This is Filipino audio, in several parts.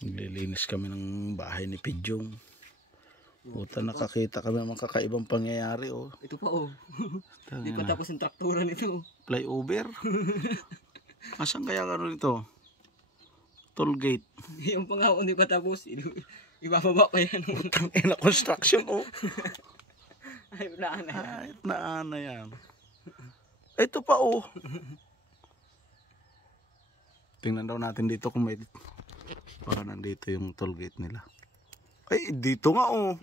Naglilinis kami ng bahay ni Pidyong. Puta, nakakita kami ng mga kakaibang pangyayari, oh. Ito pa, oh. Hindi pa tapos yung traktura nito. Flyover. Asan kaya gano'n ito? Toll gate. Yung pangako hindi pa tapos. Ibababa pa yan. Putang ina, construction, oh. Ay, naan na yan. Ay, naan na yan. Ito pa, oh. Tingnan daw natin dito kung may... Baka nandito yung toll gate nila. Ay, dito nga, oh.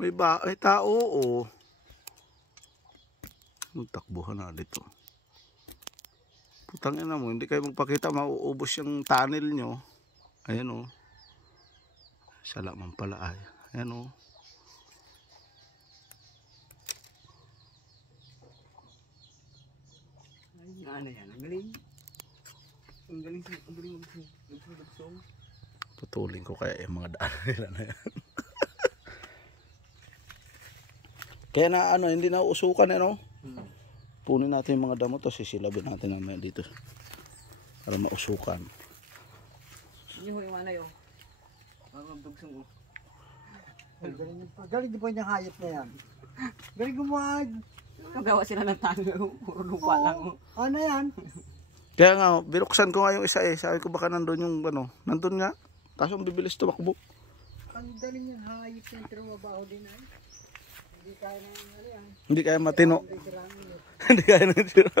May tao, oh. Takbuhan na dito. Putang ina mo, hindi kayo magpakita, mauubos yung tunnel nyo. Ayan, oh. Sala man pala, ay. Ayan, oh. Ay, ano yan? Ang galing. Ang galing magsong. Putulin ko kaya yung mga daan nila na yan. Kaya na ano, hindi na usukan, ano? Punin natin yung mga damo to, sisilabin natin naman dito para mausukan. Hindi mo yung manay, oh. Ang dugsong, oh. Galing din po niyang hayop na yan. Galing gumag. Nagawa sila ng tanong, puro lupa lang, oh. Ano yan? Kaya nga, binuksan ko nga yung isa eh. Sabi ko baka nandun yung ano, nandun nga. Tapos ang bibilis tumakbo. Ang galing yan, hayop yan, pero mabaho din ay. Hindi kaya na ano yan. Hindi kaya matino. Hindi kaya na sila.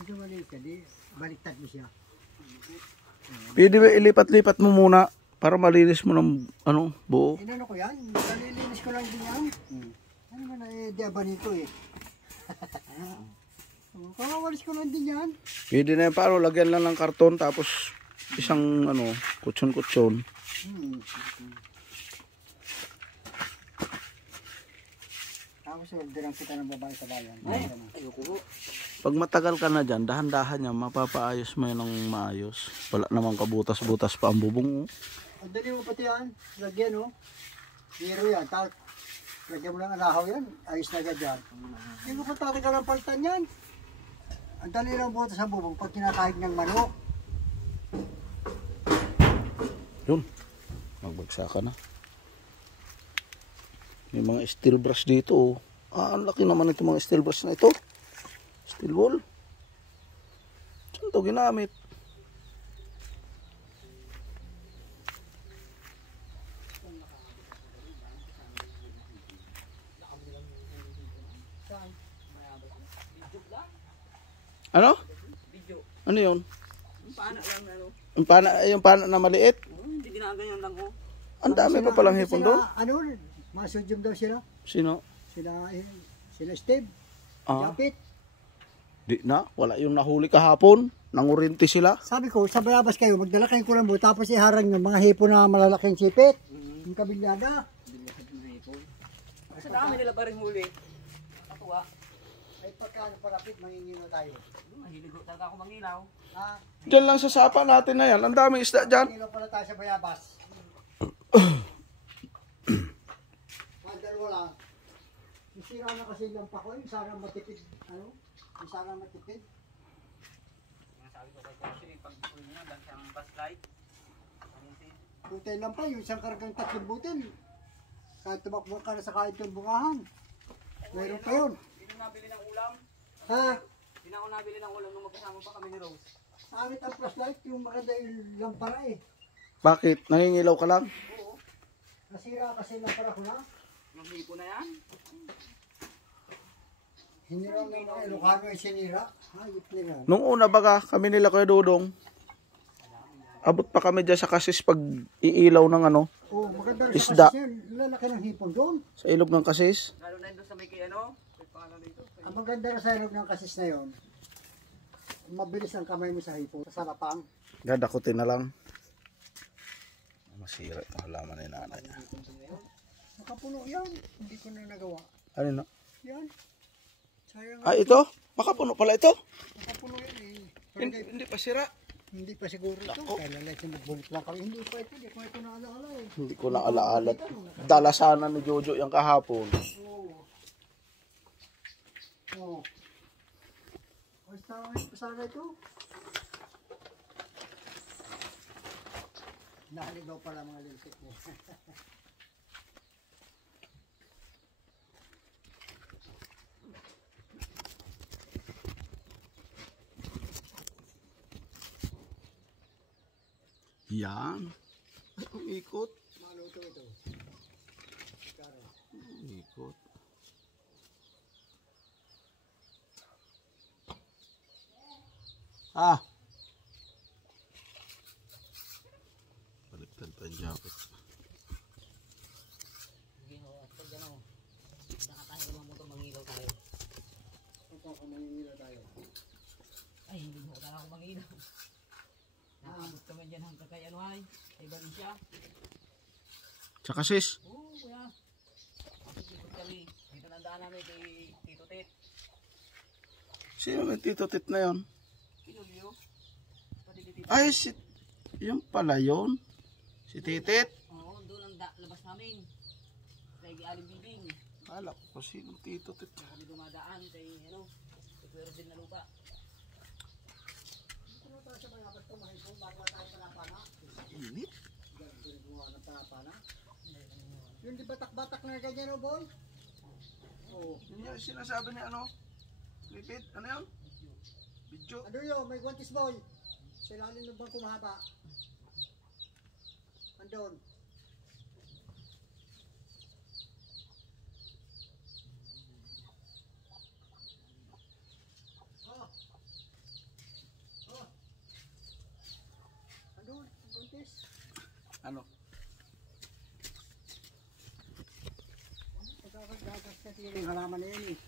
Hindi maliit ka, di baliktad mo siya. Pwede ba ilipat-lipat mo muna para malinis mo ng ano, buo. Inano ko yan, nalilinis ko lang din yan. Ano ba na diaba nito eh. Kakawalis ko lang din yan. Pwede na yan, paano, lagyan lang ng karton tapos isang ano, kutson-kutson. Tapos orderan kita ng babae sa bayan. Ayoko po. Pag matagal ka na dyan, dahan-dahan yan, mapapaayos mo yan ng maayos. Wala namang kabutas-butas pa ang bubong. Ang dali mo pati yan, lagyan oh. Zero yan, tapos lagyan mo ng alahaw yan, ayos na agad yan. Hindi mo patati ka ng paltan yan. Ang dali lang butas sa bubong pag kinakahig ng manok. Yun, magbagsakan na. May mga steel brush dito, oh. Ang laki naman itong mga steel brush na ito. Steel wool. Saan ito ginamit? Ano? Ano yun? Yung pana lang, ano. Yung pana na maliit? Hindi ginaganyan lang, oh. Ang dami pa palang hipon doon. Ano, masudyum daw sila. Sino? Sila Steve. Ah, Japit. di na. Wala yung nahuli kahapon. Nangurinti sila. Sabi ko, sa Bayabas kayo, magdala kayong kulambo, tapos iharang ng mga hipon na malalaking sipit. Yung kabilyada. Sa dami nila pa rin huli. Katuwa. Ay pagkano parapit, mangingilo tayo. Mahilig talaga ako mangilaw. Ha? Diyan lang sa sapa natin na yan. Ang daming isda dyan. Mangingilo pala tayo sa Bayabas. Dalawa lang. Yung sira na kasi lang pa ko, yung sarang matipid. Ano? Yung sarang matipid. Sabi ko kay Kasi, pag huli niya, lang siyang bus light. Butil lang pa, yung isang kargang 3 butil. Kahit tumakbo ka na sa kahit yung bungahan. Mayroon pa yun. Hindi ko nabili ng ulam. Ha? Hindi na ako nabili ng ulam nung magkasama pa kami ni Rose. Amit ang flashlight, yung maganda yung lampara eh. Bakit? Nangingilaw ka lang? Oo. Nasira kasi lampara ko na. Yung hipo na yan. Hindi lang ng mga Ilocano ay sinira. Hayop nila. Nung una baga, kami nila Kuya Dudong. Abot pa kami dyan sa kasis pag iilaw ng ano, Oo, maganda rin Isda. sa kasi yan. Lalaki ng hipon doon. sa ilog ng kasis. Lalo na doon sa may kay ano. May pangalan dito. Ang maganda rin sa ilog ng kasis na yon, mabilis ang kamay mo sa hipon. Sa sarapang. Dadakutin na lang. Masira itong halaman ni nanay. Nakapuno yan. Hindi ko na nagawa. Ano na? Yan. Sayang. Ah, ito? Makapuno pala ito? Nakapuno yan eh. Hindi pa sira. Hindi pa siguro ito. Kaya lalaki nagbulit lang kami. Hindi pa ito. Hindi ko ito naalaala eh. Hindi ko na alaala. Dala sana ni Jojo yung kahapon. Oo. Oo. Pasara ito. Nakaligaw pala mga linsik mo. Yan. Ay, ang ikot. Maluto ito. Karo. Ikot. Ah. Baliktad pa yung jacket. Pag ano, nakatayo naman mo ito, mangilaw tayo. Kung mangingilaw tayo. Ay, hindi mo kailangan ako mangilaw. Nakabot kami dyan hanggang kay ano ay, kay Valencia. Tsaka sis. Oo, kuya. Ikot kami. Dito nandaan namin kay Tito Tet. Sino may Tito Tit na yon? Kinulyo. Pati Tito. Ay, yung pala yun. Si Titit. Oo, doon ang labas namin. Kay Aling Bibing. Kala ko sino Tito Tit. Kaya kami dumadaan kay ano, kay Pero din na lupa. Ano tayo sa mga kapag tumahipong bago tayo panapana? Init. Gumawa ng panapana. Yung di batak-batak na ganyan o boy? Oo. Yun yung sinasabi ni ano? Lipid? Ano yun? Video. Ano yun? May guantis boy. Sa ilalim ng bangko mahaba. Andun. Oh. Oh. Andun. Ang guantis. Ano? Pagkakagagas kasi yung halaman na yun eh.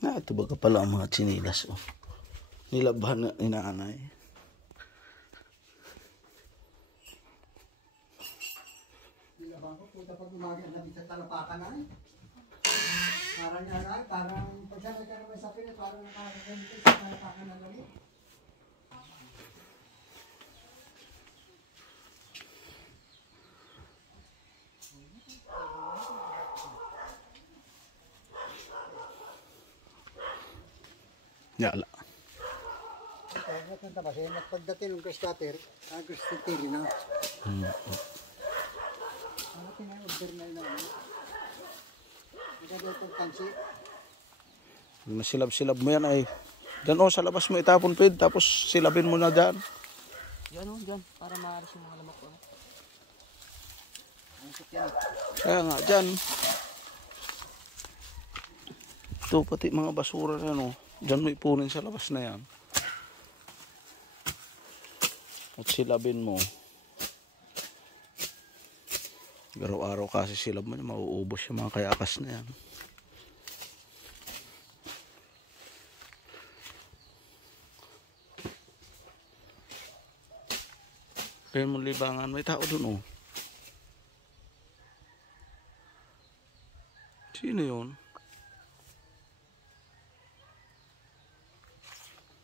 Na, ito baga pala ang mga tsinilas. Oh. Nilabhan na inaanay. Nilabhan ko, puta pag umaga ang labit sa talapakan ay. Parang yan ay, parang pagsasag ka naman sa pilit, parang nakakagamit sa talapakan na labit. Yala. Kaya ng tabas, eh, nagpagdating ng cutter, ang cutter na. Ano pina-order na yun namin? Nagkagawa itong kansi. Pag nasilab-silab mo yan ay dyan o sa labas mo itapon pwede tapos silabin mo na dyan. Yan o, dyan. Para maaris yung mga lamok ko. Ang sakyan. Kaya nga dyan. Ito pati mga basura na ano. Dyan mo ipunin sa labas na yan. At silabin mo. Araw-araw kasi silab mo, mauubos yung mga kayakas na yan. Kaya mo libangan, may tao dun oh. Sino yun?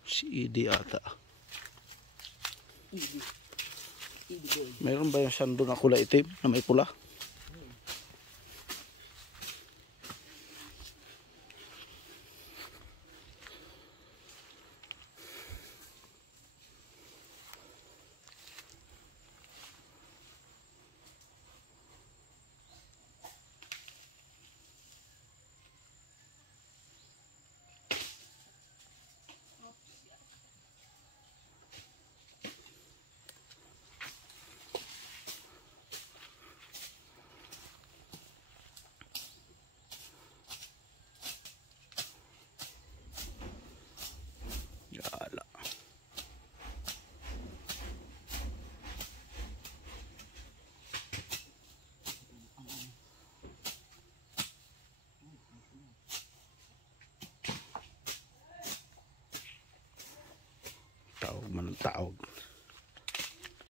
Si Idi ata. Idi boy. Mayroon ba yung sando na kulay itim na may pula? Yala. Tawag man ang tawag.